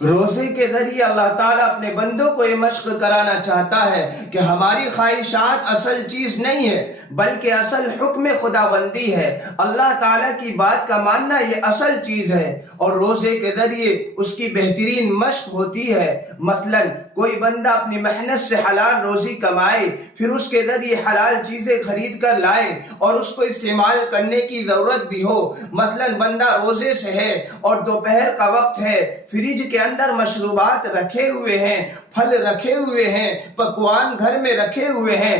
روزے کے ذریعے اللہ تعالیٰ اپنے بندوں کو یہ مشق کرانا چاہتا ہے کہ ہماری خواہشات اصل چیز نہیں ہے، بلکہ اصل حکم خداوندی ہے۔ اللہ تعالیٰ کی بات کا ماننا یہ اصل چیز ہے، اور روزے کے ذریعے اس کی بہترین مشق ہوتی ہے۔ مثلا کوئی بندہ اپنی محنت سے حلال روزی کمائے، پھر اس کے ذریعے حلال چیزیں خرید کر لائے اور اس کو استعمال کرنے کی ضرورت بھی ہو۔ مثلا بندہ روزے سے ہے اور دوپہر کا وقت ہے، فریج کے اندر مشروبات رکھے ہوئے ہیں، پھل رکھے ہوئے ہیں، پکوان گھر میں رکھے ہوئے ہیں،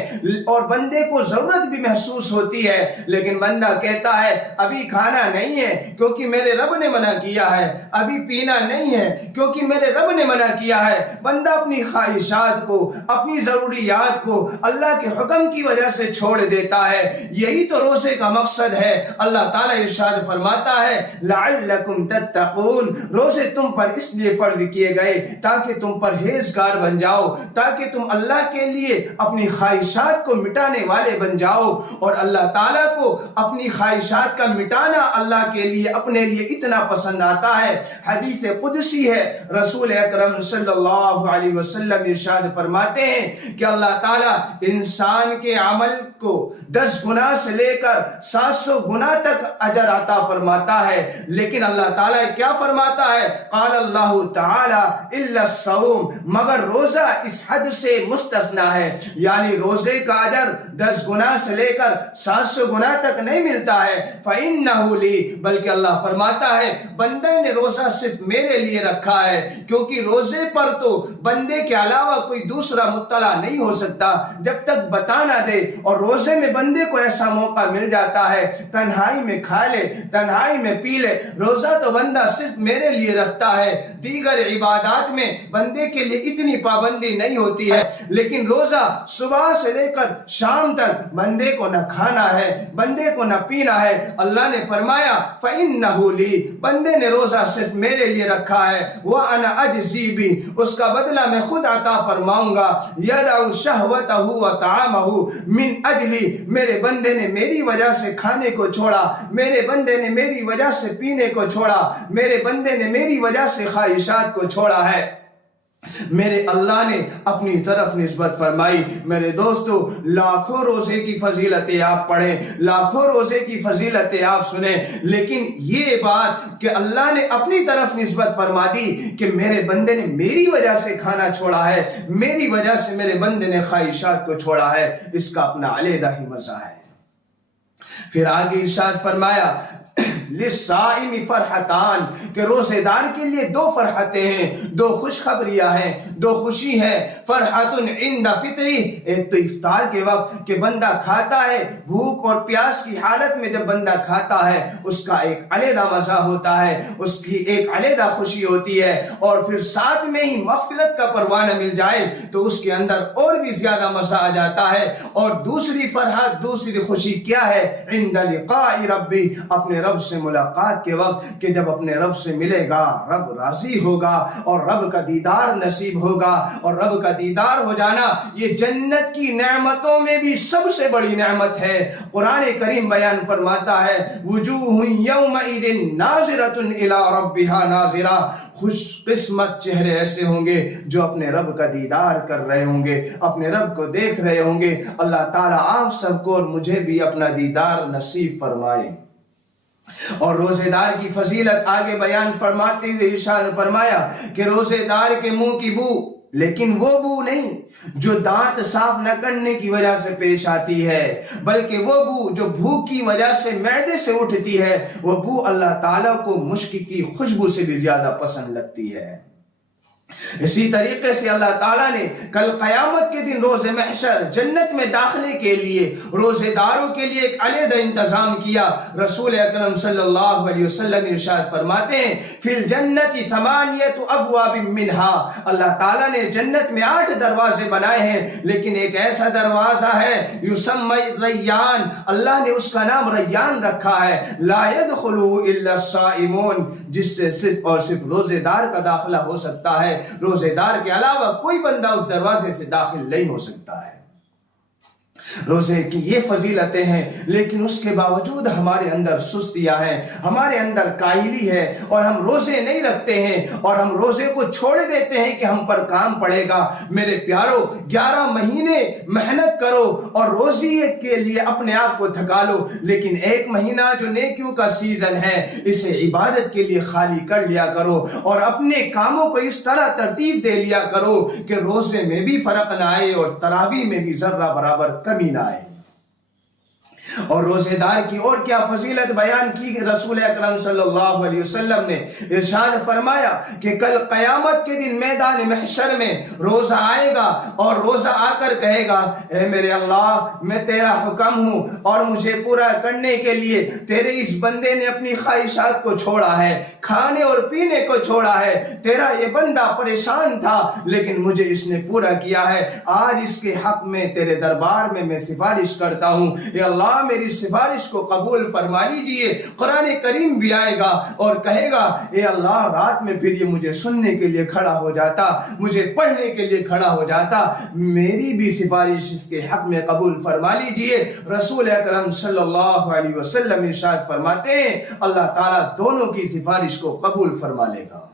اور بندے کو ضرورت بھی محسوس ہوتی ہے، لیکن بندہ کہتا ہے ابھی کھانا نہیں ہے کیونکہ میرے رب نے منع کیا ہے، ابھی پینا نہیں ہے کیونکہ میرے رب نے منع کیا ہے۔ بندہ اپنی خواہشات کو، اپنی ضروریات کو اللہ کے حکم کی وجہ سے چھوڑ دیتا ہے۔ یہی تو روزے کا مقصد ہے۔ اللہ تعالیٰ ارشاد فرماتا ہے لعلکم تتقون، روزے تم پر اس لیے فرض کیے گئے تاکہ تم پرہیزگار بن جاؤ، تاکہ تم اللہ کے لیے اپنی خواہشات کو مٹانے والے بن جاؤ۔ اور اللہ تعالیٰ کو اپنی خواہشات کا مٹانا اللہ کے لیے اپنے لیے اتنا پسند آتا ہے۔ حدیث قدسی ہے، رسول اکرم صلی اللہ علیہ وسلم ارشاد فرماتے ہیں کہ اللہ تعالیٰ انسان کے عمل کو 10 گنا سے لے کر 700 گنا تک اجر عطا فرماتا ہے، لیکن اللہ تعالیٰ کیا فرماتا ہے؟ قال اللہ تعالی الا الصوم، مگر روزہ اس حد سے مستثنا ہے، یعنی روزے کا اجر 10 گنا سے لے کر 700 گنا تک نہیں ملتا ہے۔ فإنہ لی، بلکہ اللہ فرماتا ہے بندے نے روزہ صرف میرے لیے رکھا ہے، کیونکہ روزے پر تو بندے کے علاوہ کوئی دوسرا مطلع نہیں ہو سکتا جب تک بتا نہ دے، اور روزے میں بندے کو ایسا موقع مل جاتا ہے تنہائی میں کھا لے، تنہائی میں پی لے۔ روزہ تو بندہ صرف میرے لیے رکھتا ہے، دیگر عبادات میں بندے کے لیے اتنی پابندی نہیں ہوتی ہے، لیکن روزہ صبح سے لے کر شام تک بندے کو نہ کھانا ہے، بندے کو نہ پینا ہے۔ اللہ نے فرمایا فإنہ لی، بندے نے روزہ صرف میرے لیے رکھا ہے، وأنا أجزی بھی، اس کا بدلہ میں خود عطا فرماؤں گا۔ یدع شہوتہ وطعامہ من اجلی، میرے بندے نے میری وجہ سے کھانے کو چھوڑا، میرے بندے نے میری وجہ سے پینے کو چھوڑا، میرے بندے نے میری وجہ سے خواہشات کو چھوڑا ہے۔ میرے اللہ نے اپنی طرف نسبت فرمائی۔ میرے دوستو، لاکھوں روزے کی فضیلتیں آپ پڑھیں، لاکھوں روزے کی فضیلتیں آپ سنیں، لیکن یہ بات کہ اللہ نے اپنی طرف نسبت فرما دی کہ میرے بندے نے میری وجہ سے کھانا چھوڑا ہے، میری وجہ سے میرے بندے نے خواہشات کو چھوڑا ہے، اس کا اپنا علیحدہ ہی مزہ ہے۔ پھر آگے ارشاد فرمایا للصائم فرحتان، کہ روزے دار کے لیے 2 فرحتیں ہیں، 2 خوشخبریاں ہیں، 2 خوشی ہے۔ فرحت عند فطری، ایک تو افطار کے وقت کہ بندہ کھاتا ہے، بھوک اور پیاس کی حالت میں جب بندہ کھاتا ہے اس کا ایک علیحدہ مزہ ہوتا ہے، اس کی ایک علیحدہ خوشی ہوتی ہے، اور پھر ساتھ میں ہی مغفرت کا پروانہ مل جائے تو اس کے اندر اور بھی زیادہ مزہ آ جاتا ہے۔ اور دوسری فرحت، دوسری خوشی کیا ہے؟ عند لقاء ربی، اپنے رب سے ملاقات کے وقت کہ جب اپنے رب سے ملے گا رب راضی ہوگا اور رب کا دیدار نصیب ہوگا، اور رب کا دیدار ہو جانا یہ جنت کی نعمتوں میں بھی سب سے بڑی نعمت ہے۔ قرآن کریم بیان فرماتا ہے وجوہ یومئذ ناظرۃ الی ربہا ناظرہ، خوش قسمت چہرے ایسے ہوں گے جو اپنے رب کا دیدار کر رہے ہوں گے، اپنے رب کو دیکھ رہے ہوں گے۔ اللہ تعالیٰ آپ سب کو اور مجھے بھی اپنا دیدار نصیب فرمائے۔ اور روزے دار کی فضیلت آگے بیان فرماتے ہوئے ارشاد فرمایا کہ روزے دار کے منہ کی بو، لیکن وہ بو نہیں جو دانت صاف نہ کرنے کی وجہ سے پیش آتی ہے، بلکہ وہ بو جو بھوک کی وجہ سے معدے سے اٹھتی ہے، وہ بو اللہ تعالیٰ کو مشک کی خوشبو سے بھی زیادہ پسند لگتی ہے۔ اسی طریقے سے اللہ تعالیٰ نے کل قیامت کے دن روز محشر جنت میں داخلے کے لیے روزے داروں کے لیے ایک علیحدہ انتظام کیا۔ رسول اکرم صلی اللہ علیہ وسلم ارشاد فرماتے ہیں فی الجنت 8 ابواب منہا، اللہ تعالیٰ نے جنت میں 8 دروازے بنائے ہیں، لیکن ایک ایسا دروازہ ہے یسمی ریان، اللہ نے اس کا نام ریان رکھا ہے، لا يدخلہ الا الصائمون، جس سے صرف اور صرف روزے دار کا داخلہ ہو سکتا ہے، روزے دار کے علاوہ کوئی بندہ اس دروازے سے داخل نہیں ہو سکتا ہے۔ روزے کی یہ فضیلتیں ہیں، لیکن اس کے باوجود ہمارے اندر سستیاں ہیں، ہمارے اندر کاہلی ہے، اور ہم روزے نہیں رکھتے ہیں اور ہم روزے کو چھوڑ دیتے ہیں کہ ہم پر کام پڑے گا۔ میرے پیارو، 11 مہینے محنت کرو اور روزی کے لیے اپنے آپ کو تھکا لو، لیکن ایک مہینہ جو نیکیوں کا سیزن ہے اسے عبادت کے لیے خالی کر لیا کرو، اور اپنے کاموں کو اس طرح ترتیب دے لیا کرو کہ روزے میں بھی فرق نہ آئے اور تراویح میں بھی ذرہ برابر کمی نہ آئے۔ اور روزے دار کی اور کیا فضیلت بیان کی رسول اکرم صلی اللہ علیہ وسلم نے، ارشاد فرمایا کہ کل قیامت کے دن میدان محشر میں روزہ آئے گا اور روزہ آ کر کہے گا، اے میرے اللہ، میں تیرا حکم ہوں اور مجھے پورا کرنے کے لیے تیرے اس بندے نے اپنی خواہشات کو چھوڑا ہے، کھانے اور پینے کو چھوڑا ہے، تیرا یہ بندہ پریشان تھا لیکن مجھے اس نے پورا کیا ہے، آج اس کے حق میں تیرے دربار میں سفارش کرتا ہوں، اے اللہ میری سفارش کو قبول فرما لیجئے۔ قرآن کریم بھی آئے گا اور کہے گا، اے اللہ، رات میں پھر یہ مجھے سننے کے لیے کھڑا ہو جاتا، مجھے پڑھنے کے لیے کھڑا ہو جاتا، میری بھی سفارش اس کے حق میں قبول فرما لیجئے۔ رسول اکرم صلی اللہ علیہ وسلم ارشاد فرماتے ہیں، اللہ تعالیٰ دونوں کی سفارش کو قبول فرما لے گا۔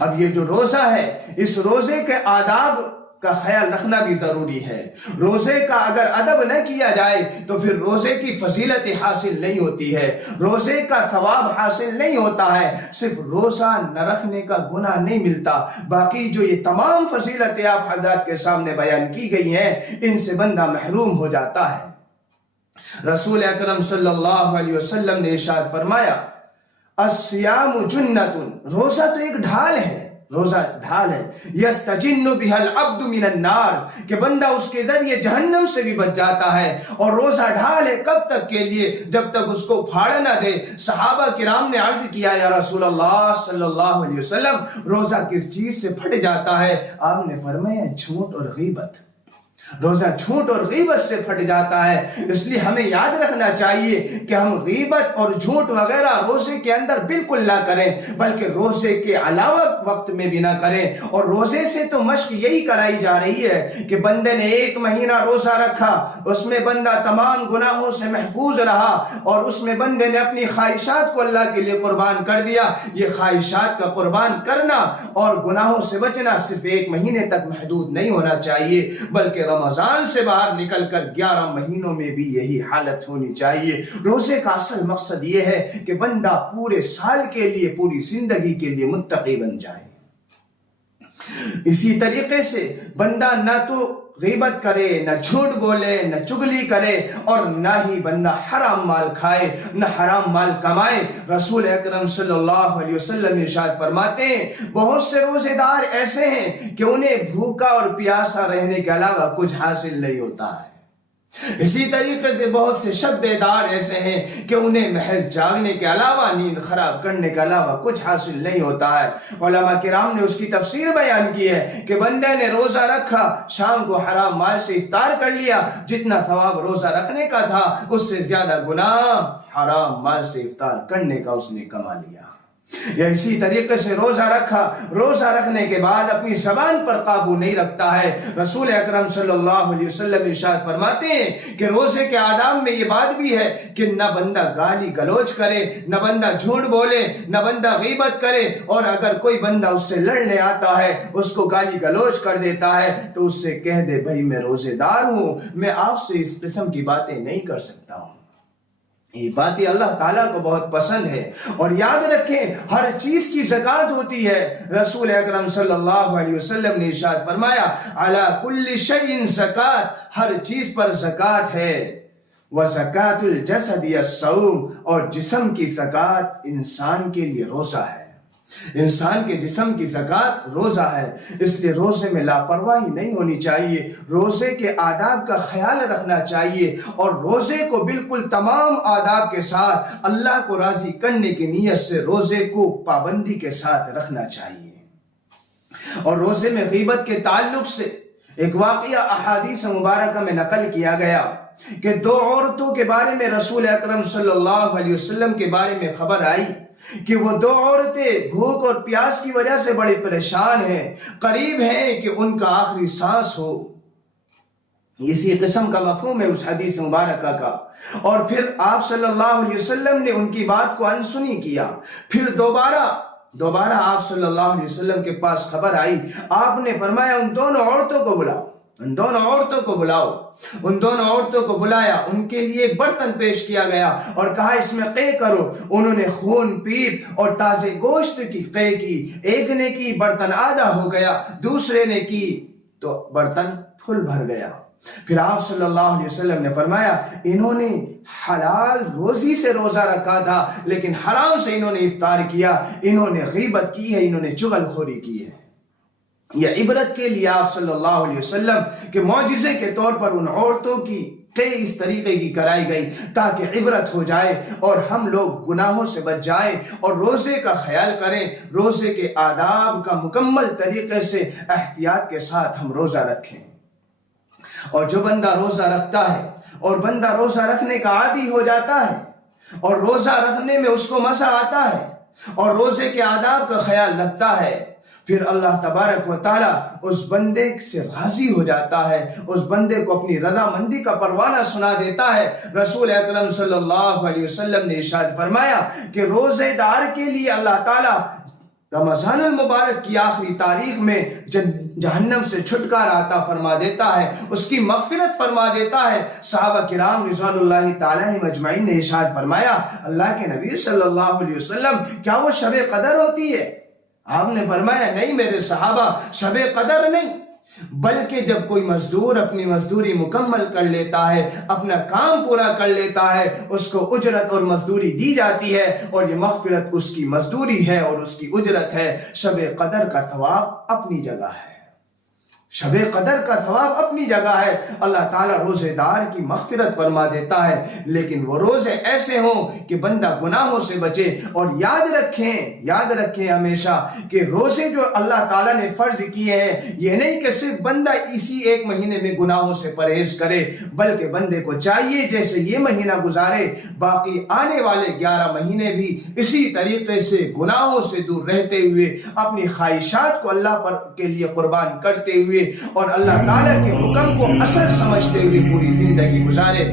اب یہ جو روزہ ہے، اس روزے کے آداب کا خیال رکھنا بھی ضروری ہے۔ روزے کا اگر ادب نہ کیا جائے تو پھر روزے کی فضیلت حاصل نہیں ہوتی ہے، روزے کا ثواب حاصل نہیں ہوتا ہے، صرف روزہ نہ رکھنے کا گناہ نہیں ملتا، باقی جو یہ تمام فضیلتیں آپ حضرات کے سامنے بیان کی گئی ہیں ان سے بندہ محروم ہو جاتا ہے۔ رسول اکرم صلی اللہ علیہ وسلم نے ارشاد فرمایا، الصیام جنۃ، روزہ تو ایک ڈھال ہے، روزہ ڈھال ہے، یستجن بها العبد من النار، کہ بندہ اس کے ذریعے جہنم سے بھی بچ جاتا ہے، اور روزہ ڈھال ہے کب تک کے لیے؟ جب تک اس کو پھاڑ نہ دے۔ صحابہ کرام نے عرض کیا، یا رسول اللہ صلی اللہ علیہ وسلم، روزہ کس چیز سے پھٹ جاتا ہے؟ آپ نے فرمایا، جھوٹ اور غیبت۔ روزہ جھوٹ اور غیبت سے پھٹ جاتا ہے، اس لیے ہمیں یاد رکھنا چاہیے کہ ہم غیبت اور جھوٹ وغیرہ روزے کے اندر بالکل نہ کریں، بلکہ روزے کے علاوہ وقت میں بھی نہ کریں۔ اور روزے سے تو مشق یہی کرائی جا رہی ہے کہ بندے نے 1 مہینہ روزہ رکھا، اس میں بندہ تمام گناہوں سے محفوظ رہا، اور اس میں بندے نے اپنی خواہشات کو اللہ کے لیے قربان کر دیا۔ یہ خواہشات کا قربان کرنا اور گناہوں سے بچنا صرف 1 مہینے تک محدود نہیں ہونا چاہیے، بلکہ رمضان سے باہر نکل کر 11 مہینوں میں بھی یہی حالت ہونی چاہیے۔ روزے کا اصل مقصد یہ ہے کہ بندہ پورے سال کے لیے، پوری زندگی کے لیے متقی بن جائے۔ اسی طریقے سے بندہ نہ تو غیبت کرے، نہ جھوٹ بولے، نہ چگلی کرے، اور نہ ہی بندہ حرام مال کھائے، نہ حرام مال کمائے۔ رسول اکرم صلی اللہ علیہ وسلم ارشاد فرماتے ہیں، بہت سے روزے دار ایسے ہیں کہ انہیں بھوکا اور پیاسا رہنے کے علاوہ کچھ حاصل نہیں ہوتا ہے۔ اسی طریقے سے بہت سے شب بیدار ایسے ہیں کہ انہیں محض جاگنے کے علاوہ، نیند خراب کرنے کے علاوہ کچھ حاصل نہیں ہوتا ہے۔ علماء کرام نے اس کی تفسیر بیان کی ہے کہ بندے نے روزہ رکھا، شام کو حرام مال سے افطار کر لیا، جتنا ثواب روزہ رکھنے کا تھا اس سے زیادہ گناہ حرام مال سے افطار کرنے کا اس نے کما لیا۔ یا اسی طریقے سے روزہ رکھا، روزہ رکھنے کے بعد اپنی زبان پر قابو نہیں رکھتا ہے۔ رسول اکرم صلی اللہ علیہ وسلم ارشاد فرماتے ہیں کہ روزے کے آداب میں یہ بات بھی ہے کہ نہ بندہ گالی گلوچ کرے، نہ بندہ جھوٹ بولے، نہ بندہ غیبت کرے، اور اگر کوئی بندہ اس سے لڑنے آتا ہے، اس کو گالی گلوچ کر دیتا ہے، تو اس سے کہہ دے، بھائی میں روزے دار ہوں، میں آپ سے اس قسم کی باتیں نہیں کر سکتا ہوں۔ یہ باتیں اللہ تعالیٰ کو بہت پسند ہے۔ اور یاد رکھیں، ہر چیز کی زکوٰۃ ہوتی ہے۔ رسول اکرم صلی اللہ علیہ وسلم نے ارشاد فرمایا، علی کل شیء زکوٰۃ، ہر چیز پر زکوٰۃ ہے۔ وزکوٰۃ الجسد الصوم، اور جسم کی زکوٰۃ انسان کے لیے روزہ ہے۔ انسان کے جسم کی زکوٰۃ روزہ ہے، اس لیے روزے میں لاپرواہی نہیں ہونی چاہیے، روزے کے آداب کا خیال رکھنا چاہیے، اور روزے کو بالکل تمام آداب کے ساتھ اللہ کو راضی کرنے کی نیت سے روزے کو پابندی کے ساتھ رکھنا چاہیے۔ اور روزے میں غیبت کے تعلق سے ایک واقعہ احادیث مبارکہ میں نقل کیا گیا کہ 2 عورتوں کے بارے میں رسول اکرم صلی اللہ علیہ وسلم کے بارے میں خبر آئی کہ وہ 2 عورتیں بھوک اور پیاس کی وجہ سے بڑی پریشان ہیں، قریب ہیں کہ ان کا آخری سانس ہو۔ اسی قسم کا مفہوم ہے اس حدیث مبارکہ کا۔ اور پھر آپ صلی اللہ علیہ وسلم نے ان کی بات کو انسنی کیا۔ پھر دوبارہ آپ صلی اللہ علیہ وسلم کے پاس خبر آئی، آپ نے فرمایا ان دونوں عورتوں کو بلاؤ، ان دونوں عورتوں کو بلاؤ۔ ان دونوں عورتوں کو بلایا، ان کے لیے ایک برتن پیش کیا گیا اور کہا اس میں قے کرو۔ انہوں نے خون پیپ اور تازے گوشت کی قے کی۔ ایک نے کی برتن آدھا ہو گیا، دوسرے نے کی تو برتن پھل بھر گیا۔ پھر آپ صلی اللہ علیہ وسلم نے فرمایا انہوں نے حلال روزی سے روزہ رکھا تھا لیکن حرام سے انہوں نے افطار کیا، انہوں نے غیبت کی ہے، انہوں نے چغل خوری کی ہے۔ یہ عبرت کے لیے آپ صلی اللہ علیہ وسلم کے معجزے کے طور پر ان عورتوں کی قے اس طریقے کی کرائی گئی تاکہ عبرت ہو جائے اور ہم لوگ گناہوں سے بچ جائیں اور روزے کا خیال کریں، روزے کے آداب کا مکمل طریقے سے احتیاط کے ساتھ ہم روزہ رکھیں۔ اور جو بندہ روزہ رکھتا ہے اور بندہ روزہ رکھنے کا عادی ہو جاتا ہے اور روزہ رکھنے میں اس کو مزہ آتا ہے اور روزے کے آداب کا خیال رکھتا ہے، پھر اللہ تبارک و تعالی اس بندے سے راضی ہو جاتا ہے، اس بندے کو اپنی رضامندی کا پروانہ سنا دیتا ہے۔ رسول اکرم صلی اللہ علیہ وسلم نے ارشاد فرمایا کہ روزے دار کے لیے اللہ تعالی رمضان المبارک کی آخری تاریخ میں جہنم سے چھٹکارا عطا فرما دیتا ہے، اس کی مغفرت فرما دیتا ہے۔ صحابہ کرام رضوان اللہ تعالیٰ مجمعین نے ارشاد فرمایا اللہ کے نبی صلی اللہ علیہ وسلم کیا وہ شب قدر ہوتی ہے؟ آپ نے فرمایا نہیں میرے صحابہ، شب قدر نہیں، بلکہ جب کوئی مزدور اپنی مزدوری مکمل کر لیتا ہے، اپنا کام پورا کر لیتا ہے، اس کو اجرت اور مزدوری دی جاتی ہے اور یہ مغفرت اس کی مزدوری ہے اور اس کی اجرت ہے۔ شب قدر کا ثواب اپنی جگہ ہے، شب قدر کا ثواب اپنی جگہ ہے۔ اللہ تعالیٰ روزے دار کی مغفرت فرما دیتا ہے، لیکن وہ روزے ایسے ہوں کہ بندہ گناہوں سے بچے۔ اور یاد رکھیں ہمیشہ کہ روزے جو اللہ تعالیٰ نے فرض کیے ہیں یہ نہیں کہ صرف بندہ اسی ایک مہینے میں گناہوں سے پرہیز کرے، بلکہ بندے کو چاہیے جیسے یہ مہینہ گزارے باقی آنے والے 11 مہینے بھی اسی طریقے سے گناہوں سے دور رہتے ہوئے اپنی خواہشات کو اللہ پر کے لیے قربان کرتے ہوئے اور اللہ تعالیٰ کے حکم کو اصل سمجھتے ہوئے پوری زندگی گزارے۔